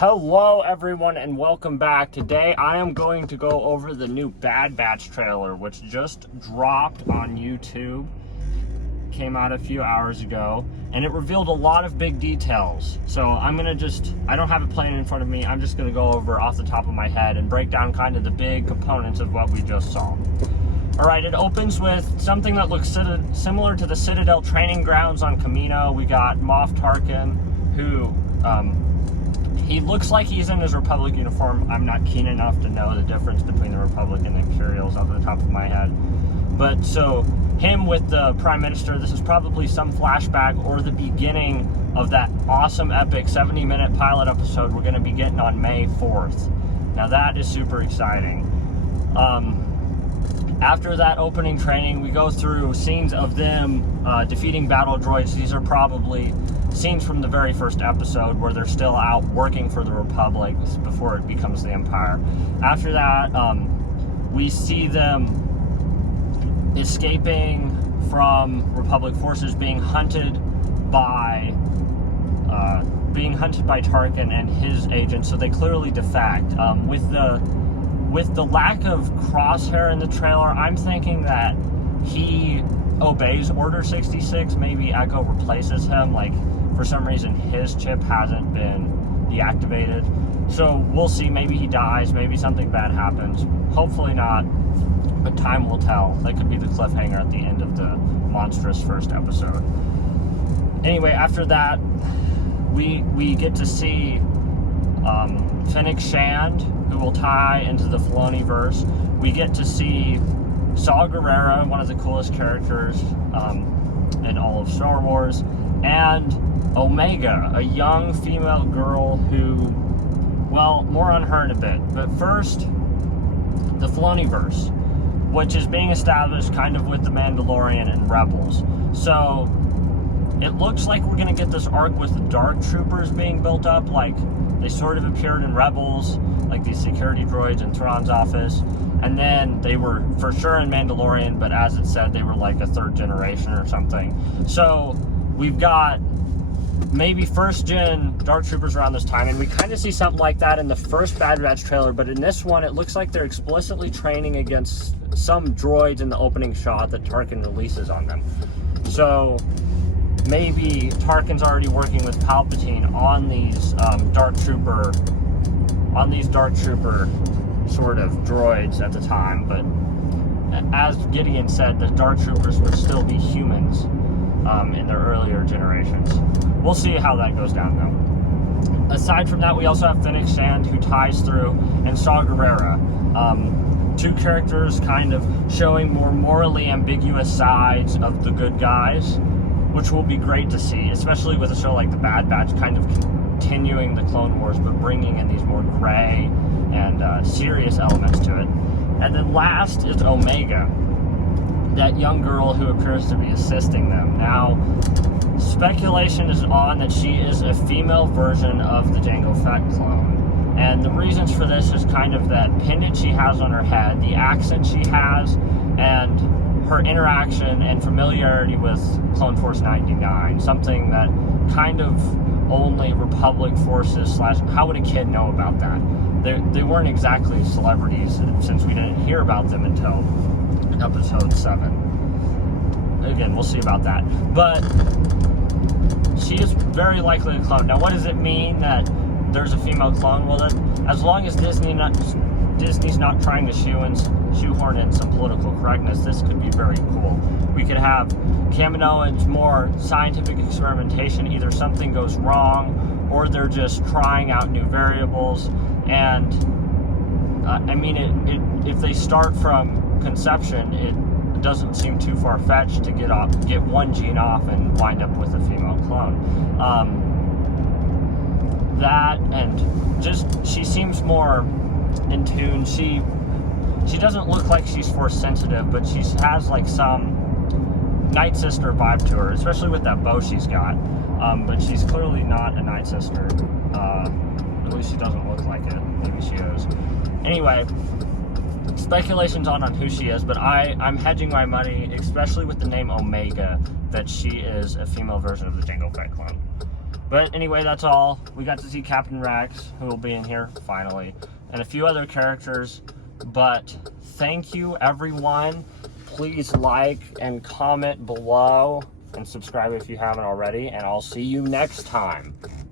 Hello everyone and welcome back. Today I am going to go over the new Bad Batch trailer, which just dropped on YouTube. Came out a few hours ago and it revealed a lot of big details. So I don't have it playing in front of me. I'm just gonna go over off the top of my head and break down kind of the big components of what we just saw. Alright, it opens with something that looks similar to the Citadel training grounds on Kamino. We got Moff Tarkin, who he looks like he's in his Republic uniform. I'm not keen enough to know the difference between the Republic and the Imperials off the top of my head. But so, him with the Prime Minister, this is probably some flashback or the beginning of that awesome, epic 70-minute pilot episode we're going to be getting on May 4th. Now that is super exciting. After that opening training, we go through scenes of them defeating battle droids. These are probably scenes from the very first episode where they're still out working for the Republic before it becomes the Empire. After that, we see them escaping from Republic forces, being hunted by Tarkin and his agents. So they clearly defect. With the lack of Crosshair in the trailer, I'm thinking that he obeys Order 66. Maybe Echo replaces him. Like, for some reason, his chip hasn't been deactivated. So we'll see. Maybe he dies. Maybe something bad happens. Hopefully not. But time will tell. That could be the cliffhanger at the end of the monstrous first episode. Anyway, after that, we get to see Fennec Shand, who will tie into the Filoniverse. We get to see Saw Gerrera, one of the coolest characters in all of Star Wars, and Omega, a young female girl who, well, more on her in a bit. But first, the Filoniverse, which is being established kind of with The Mandalorian and Rebels. So it looks like we're going to get this arc with the Dark Troopers being built up, like they sort of appeared in Rebels, like these security droids in Thrawn's office. And then they were for sure in Mandalorian, but as it said, they were like a third generation or something. So we've got maybe first gen Dark Troopers around this time, and we kind of see something like that in the first Bad Batch trailer, but in this one, it looks like they're explicitly training against some droids in the opening shot that Tarkin releases on them. So maybe Tarkin's already working with Palpatine on these Dark Trooper sort of droids at the time, but as Gideon said, the Dark Troopers would still be humans in their earlier generations. We'll see how that goes down though. Aside from that, we also have Fennec Shand, who ties through, and Saw Gerrera. Two characters kind of showing more morally ambiguous sides of the good guys, which will be great to see, especially with a show like The Bad Batch kind of continuing the Clone Wars, but bringing in these more gray and serious elements to it. And then last is Omega, that young girl who appears to be assisting them. Now, speculation is on that she is a female version of the Jango Fett clone. And the reasons for this is kind of that pendant she has on her head, the accent she has, and her interaction and familiarity with Clone Force 99, something that kind of only Republic forces / how would a kid know about that? They weren't exactly celebrities since we didn't hear about them until episode 7. Again, we'll see about that. But she is very likely a clone. Now, what does it mean that there's a female clone? Well, that as long as Disney's not trying to shoehorn in some political correctness, this could be very cool. We could have Kaminoans, more scientific experimentation. Either something goes wrong, or they're just trying out new variables. And I mean, if they start from conception, it doesn't seem too far-fetched to get one gene off and wind up with a female clone. That, and just she seems more in tune. She doesn't look like she's Force sensitive, but she has like some Night Sister vibe to her, especially with that bow she's got. But she's clearly not a Night Sister. At least she doesn't look like it. Maybe she is. Anyway, speculation's on who she is, but I'm hedging my money, especially with the name Omega, that she is a female version of the Jango Fett clone. But anyway, that's all. We got to see Captain Rex, who will be in here finally, and a few other characters. But thank you, everyone. Please like and comment below and subscribe if you haven't already, and I'll see you next time.